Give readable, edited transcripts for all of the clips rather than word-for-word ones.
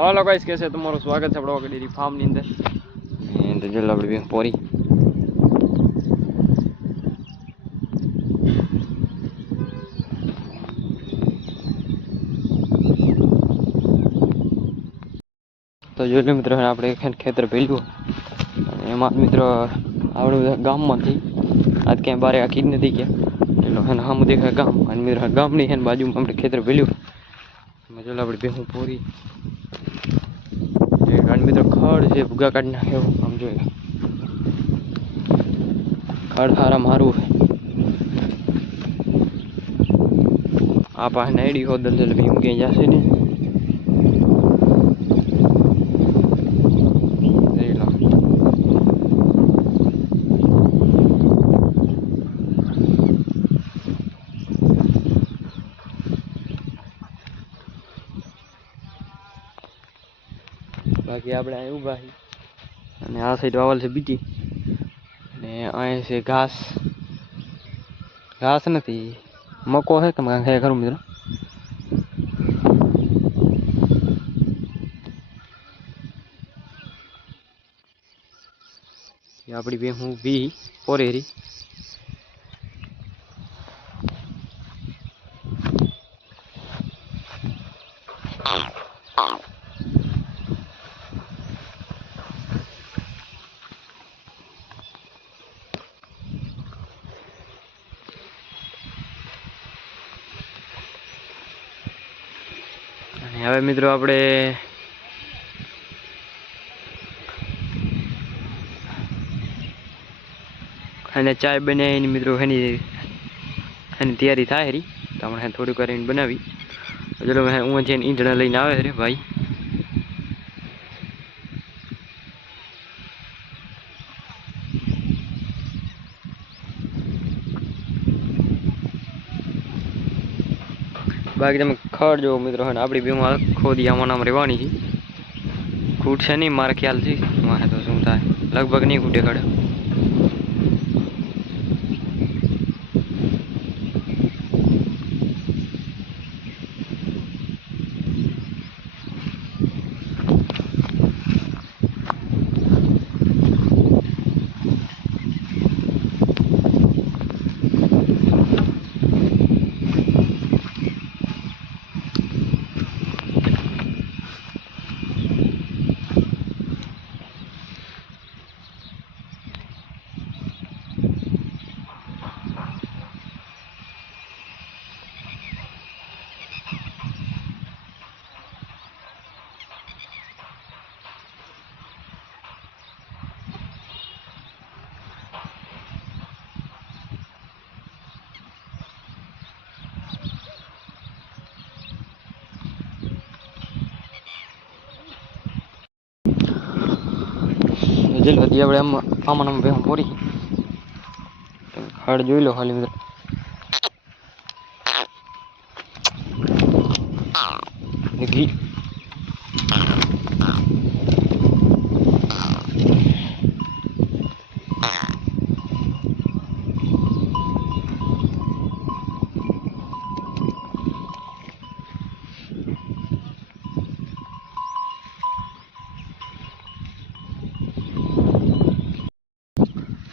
Hello guys, कैसे है तुम्हारा स्वागत है बड़ा डेरी फार्म ની અંદર એન્ડ જલ્લા બડી પોરી તો જો મિત્રો આપણે ખેતર ભેલ્યું અને એમાં મિત્રો આવડું ગામમાંથી આજ ક્યાંય બારે આખી જ નથી ગયા એટલે હે હમ દેખાય ગામ અને મિત્રો ગામની હે બાજુમાં આપણે ખેતર ભેલ્યું એમાં જલ્લા બડી ભેહું પોરી અને મિત્રો ખડ છે ભૂગા કાઢી નાખ્યો આમ જોઈ ખડ હારા મારું આ પાસે નાયડી હો દલદલ ભી ઉગે જશે ને બાકી આપણે અહીં ઊભા છીએ અને આ સાઈડ વાવલ છે બીટી અને અહીં છે ઘાસ ઘાસ નથી મકો છે કે હે ખરું મિત્રો આપણી બે હું બી પોરેરી હવે મિત્રો આપણે અને ચાય બનાવીને મિત્રો એની તૈયારી થાય રી તો આપણે થોડું કરીને બનાવી ચલો હું જઈને ઈંધણા લઈને આવે રે ભાઈ બાકી તમે ખડ જો મિત્રો હે આપણી બેમાં આખો દી આમાં રહેવાની છે ખૂટશે નહીં મારા ખ્યાલથી મારે તો શું થાય લગભગ નહીં ખૂટે ખડ જેલ હતી આપણે આમાં ભેહું પોરી ખડ જોઈ લો ખાલી મિત્રો ઘી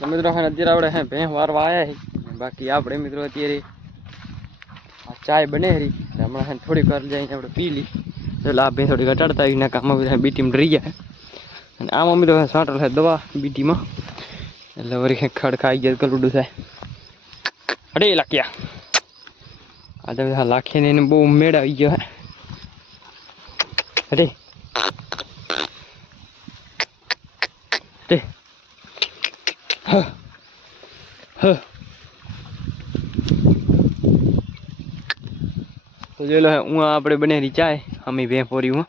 મિત્રો અત્યારે આપણે હે ભેં વારવા આવ્યા છે બાકી આપણે મિત્રો અત્યારે ચાય બને રહી હમણાં થોડીક વાર જઈને આપણે પી લી એટલે આ ભેં થોડી ઘટાડતા આવીને કામમાં બધા બીટીમાં ડરી જાય અને આમાં મિત્રો સાંટલ છે દવા બીટીમાં એટલે વળી ખડ ખાઈ જાય કલુડું થાય અરે લાખ્યા આ તો બધા લાખીને એને બહુ મેળ આવી ગયો હે અરે અરે તો જોઈ લો હું આપણે બનેલી ચાય અમે ભેં પોરી હું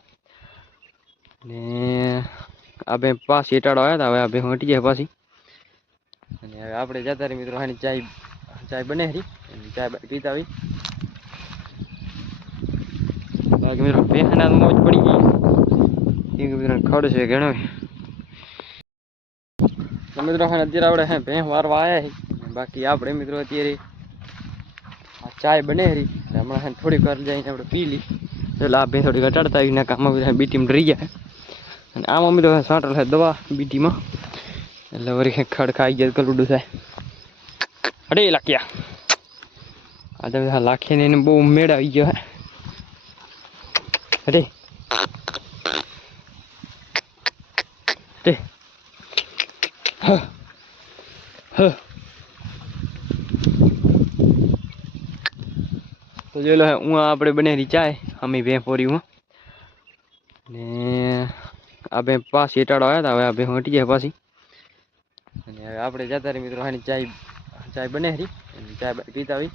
ને આ બે પાછી એટાડો આવ્યા હતા હવે આ ભેં હટી જાય પાછી અને હવે આપણે જતા રહી મિત્રો આની ચાય બને રહી ચાય પીતા આવી બાકી મિત્રો ભેંના મોજ પડી ગઈ મિત્રો ખડ છે ઘણો મિત્રો અત્યારે આપણે હે ભેં વારવા આવ્યા છે બાકી આપણે મિત્રો અત્યારે ચાય બને રહી હમણાં થોડીક વાર જઈને આપણે પી લી એટલે આ ભેં થોડી ઘટાડતા આવીને કામમાં બધા બીટીમાં ડરી ગયા અને આમાં અમે તો સાંટલ છે દવા બીટીમાં એટલે વળી ખડ ખાઈ ગયા કલુડું થાય અરે લાખ્યા આ તો લાખીને એને બહુ મેળ આવી ગયો હે અરે અરે હ હ તો જોઈ લો હું આપણે બનેલી ચાય અમે ભેં પોરી હું ને આ બે પાછી એટાડો આવ્યા હતા હવે આ બે હટી જાય પાછી અને હવે આપણે જતા રહી મિત્રો આની ચાય બને રહી ચાય પીતા આવી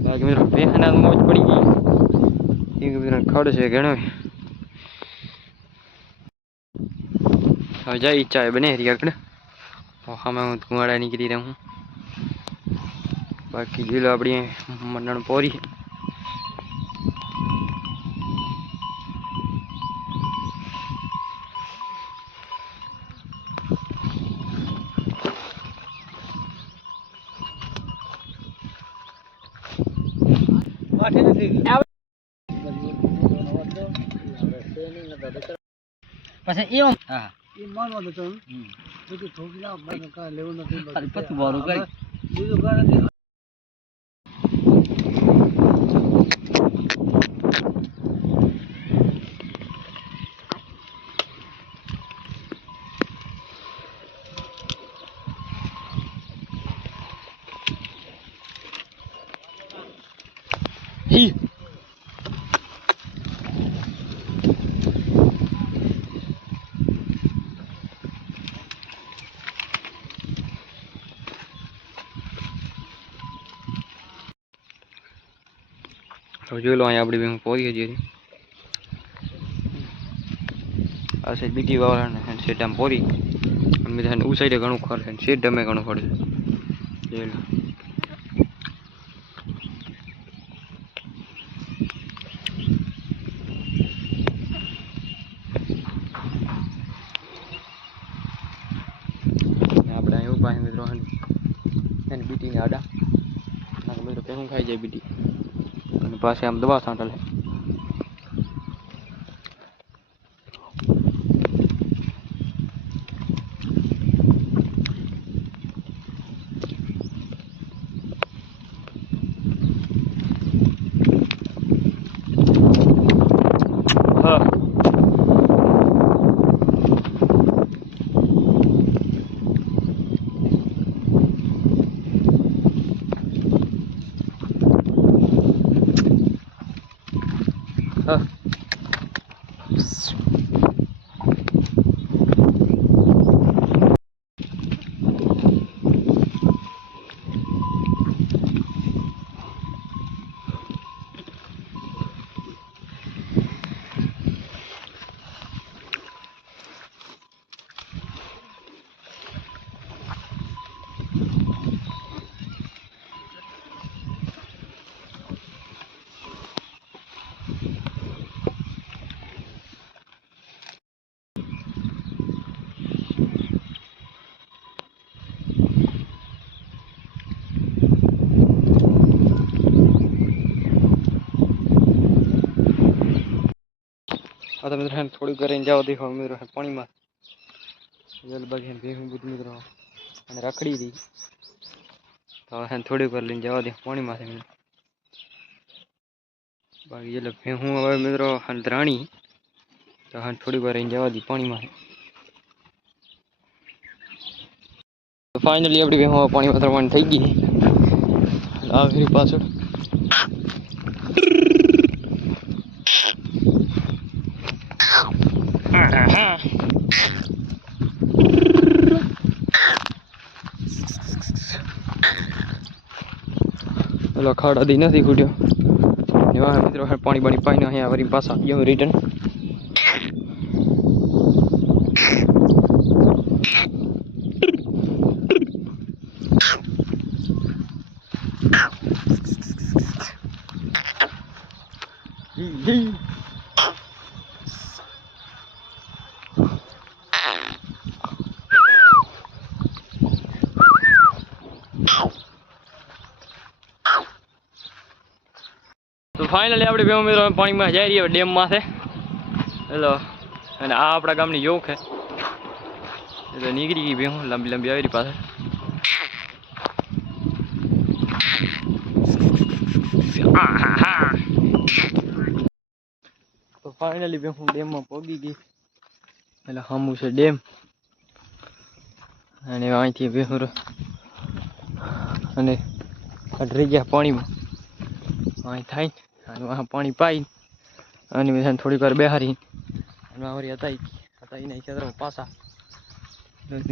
બાકી મિત્રો ભેંના મોજ પડી ગઈ મિત્રો ખડ છે ઘણો હવે જાય ચાય બને રહી આગળ આમાં હું ધુવાડા નીકળી રહ્યો હું બાકી જોઈ લો આપણી મંડણ પોરી પછી એમ હા એ માનવા તો બધું થોડી ના લેવું નથી પછી બોરું કરી બીજું કરે Hi. તો જોઈ લો અહીંયા આપણી બેન પહોંચી જઈએ આ સાઈડ બીજી વાળાને હેન્ડસેટ આમ પોરી અમે ત્યાં ઉ સાઈડે ઘણું ખર હેન્ડસેટ અમે ઘણું ખડે જોઈ લો આપણે અહીં ઉભા મિત્રો એને બીટીને આડા મિત્રો પેલું ખાઈ જાય બીટી અને પાસે આમ દવા છાંટલે આ તો મિત્રો થોડી કરીને જાવ દેખો મિત્રો પાણીમાં જલબાજી ભેગું બધું મિત્રો અને રખડી હતી તો હવે થોડી વાર લઈને જવા દે પાણીમાંથી મિત્રો બાકી એટલે ભેહું હવે મિત્રો રાણી તો થોડી વાર રહીને જવા દી પાણીમાંથી તો ફાઇનલી આપણી ભેહું પાણીમાં તરવાની થઈ ગઈ આવી પાછળ પેલો ખાડા દી નથી ખૂટ્યો એવા મિત્રો પાણી પાણી પાઈને અહીંયા વળી પાછા ગયો રિટર્ન આપણે બે મિત્રો પાણીમાં જઈ રહીએ ડેમમાં છે એટલે અને આ આપણા ગામની યોગ છે એટલે નીકળી ગઈ બે હું લાંબી લાંબી આવી રહી પાછળ તો ફાઇનલી બે હું ડેમમાં પહોંચી ગઈ એટલે સામું છે ડેમ અને અહીંથી બે હું અને અડરી ગયા પાણીમાં અહીં થાય અને વાહ પાણી પાઈ અને મેં થોડીક વાર બેહારી અને આવરી હતા નહીં ખેતરમાં પાછા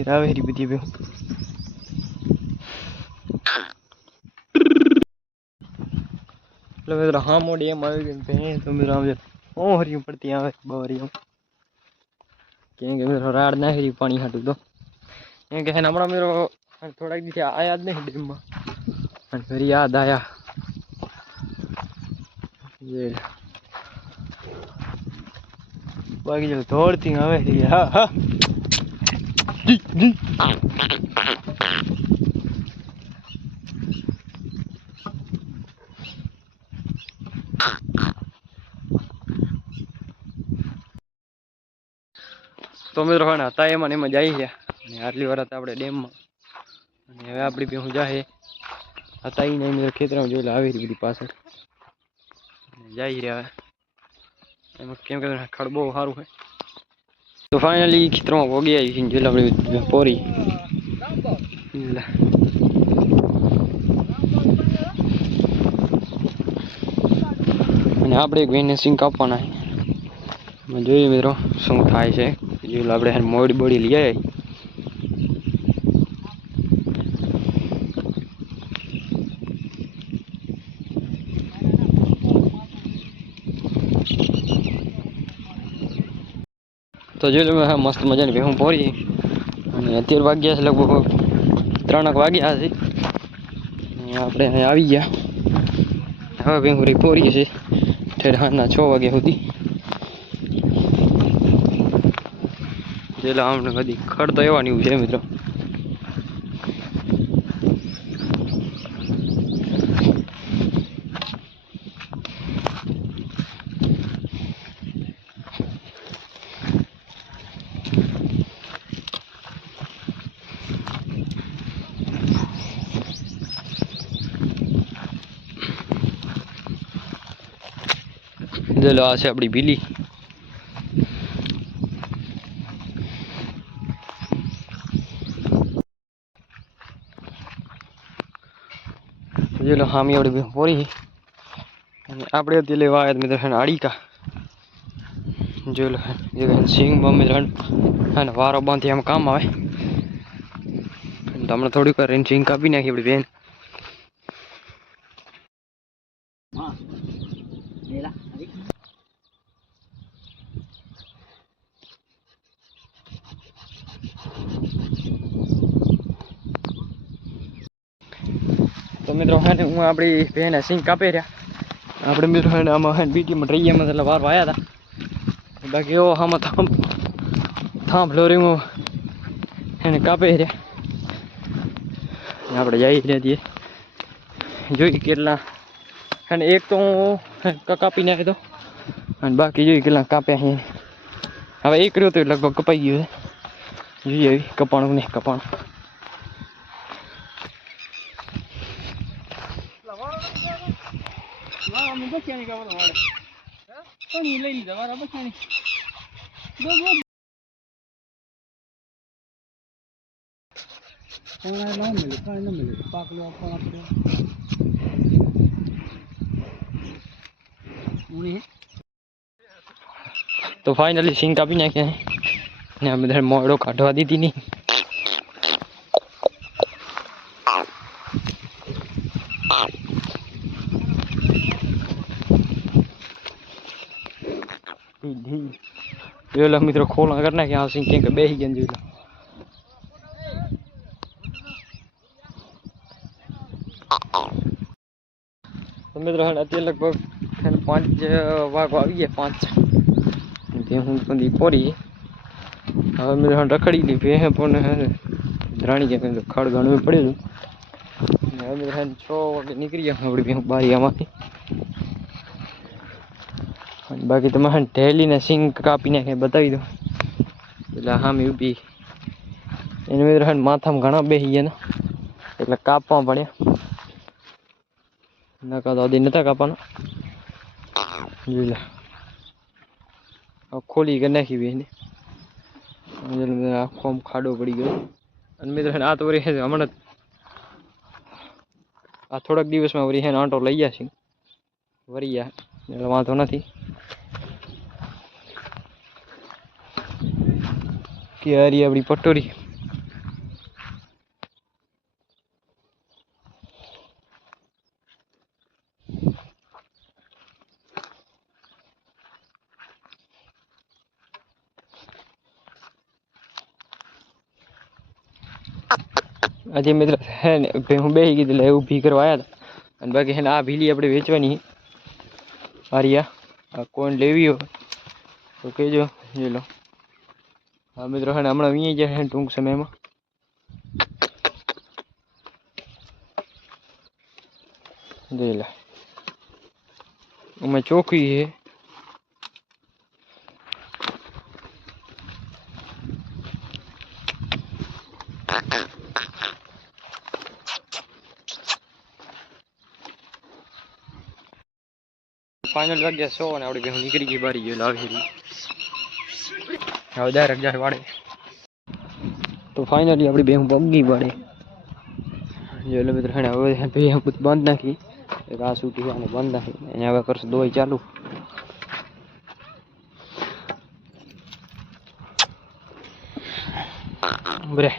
આવે બધી બે એટલે મિત્રો હા મોડી એમ આવી ગઈ ભેણ તો મિત્રો આવે હરિયું પડતી આવે બહરિયું કેમ કે મિત્રો રાડ નાખી પાણી હાટું તો એમ કે હમણાં મિત્રો થોડાક દિવસે આયા જ નહીં ડેમમાં અને ફરી યાદ આયા બાકી જો દોડતી આવે હા હા જી જી તો મિત્રો હા હતા એમાં ને એમાં જાય છે અને આટલી વાર હતા આપણે ડેમમાં અને હવે આપણી બી હું જાહે હતા એ નહીં મિત્રો ખેતરમાં જોઈ આવી રહી બધી પાછળ જાય રહ્યા એમાં કેમ કે ખડ બહુ સારું છે તો ફાઇનલી ખેતરમાં ભોગી આવી છે જોઈ આપણે પોરી અને આપણે એક ભાઈને સિંક આપવાના છે જોઈએ મિત્રો શું થાય છે જોઈ આપણે મોડી બોડી લઈ આવી તો જોઈ લો મસ્ત મજાની ભેહું પોરી અને અત્યારે વાગ્યા છે લગભગ 3 વાગ્યા છે આપણે અહીં આવી ગયા હવે ભેહું રી પોરી છે ઠેર સાંજના 6 વાગ્યા સુધી જોઈ લો આમને બધી ખડ તો એવાની છે મિત્રો જોઈ લો આ છે આપણી ભીલી જોઈ લો હામી આપણી પોરી અને આપણે અત્યારે લેવા આવ્યા મિત્રો આડીકા જોઈ લો સિંગમાં મિત્રો અને વારો બાંધી એમ કામ આવે તમને થોડીક વાર એને સિંગ કાપી નાખી આપણી બેન તો મિત્રો હું આપણી બેન સિંગ કાપી રહ્યા આપણે મિત્રો આમાં બીટીમાં ટ્રેમાં એટલે વાર આવ્યા હતા બાકી એવો આમાં થાંભ લોરીમાં એને કાપી રહ્યા આપણે જઈ રહ્યા છીએ જોઈ કેટલા અને એક તો હું કાપી નાખ્યો તો અને બાકી જોઈ કેટલા કાપ્યા અહીં હવે એક રહ્યો તો લગભગ કપાઈ ગયું છે જોઈએ એવી કપાણું નહીં કપાણું તો ફાઇનલી સિંગ કાપી નાખ્યા ને આ બધા મોડો કાઢવા દીધી નહીં જોઈ લો મિત્રો ખોલા કરી નાખ્યા સિંગ ક્યાંક બેસી ગયા જોઈ લો તો મિત્રો અત્યારે લગભગ 5 વાગવા આવી ગયા 5 હું બધી પોરી હવે મિત્રો રખડી લી ભેહ પણ ધરાણી ગયા ખડ ગણવું પડ્યું હવે મિત્રો 6 વાગે નીકળી ગયા આપણી બારીયામાંથી બાકી તમારે ઢેલીને સિંગ કાપી નાખે બતાવી દો એટલે હામી ઊભી એને મિત્રો માથામાં ઘણા બેસી ગયા ને એટલે કાપવા પડ્યા નકા તો હજી નતા કાપવાના જોઈ લે ખોલી કરી નાખી બેને આખો આમ ખાડો પડી ગયો અને મિત્રો આ તો વળી હમણાં આ થોડાક દિવસમાં વળી હેને આંટો લઈ જશે વળી ગયા એટલે વાંધો નથી કે હારી આપણી પટોરી આજે મિત્ર હે ને હું બેસી ગઈ એટલે ઊભી કરવા આવ્યા હતા અને બાકી હે ને આ ભીલી આપણે વેચવાની હારિયા આ કોણ લેવી હોય તો કહેજો જોઈ લો હા મિત્રો હે ને હમણાં વી જાય ટૂંક સમયમાં જોઈ લે અમે ચોખ્ખી છે ફાઇનલ વાગ્યા 100 અને આપણે નીકળી ગઈ બારી ગયો લાવી હવે ડાયરેક્ટ જાય વાડે તો ફાઇનલી આપણી બેહું પગી વાડે જો એટલે મિત્રો હવે બેહું બંધ નાખી એક આ સૂટી અને બંધ નાખી અને હવે કરશું દોઈ ચાલુ બરે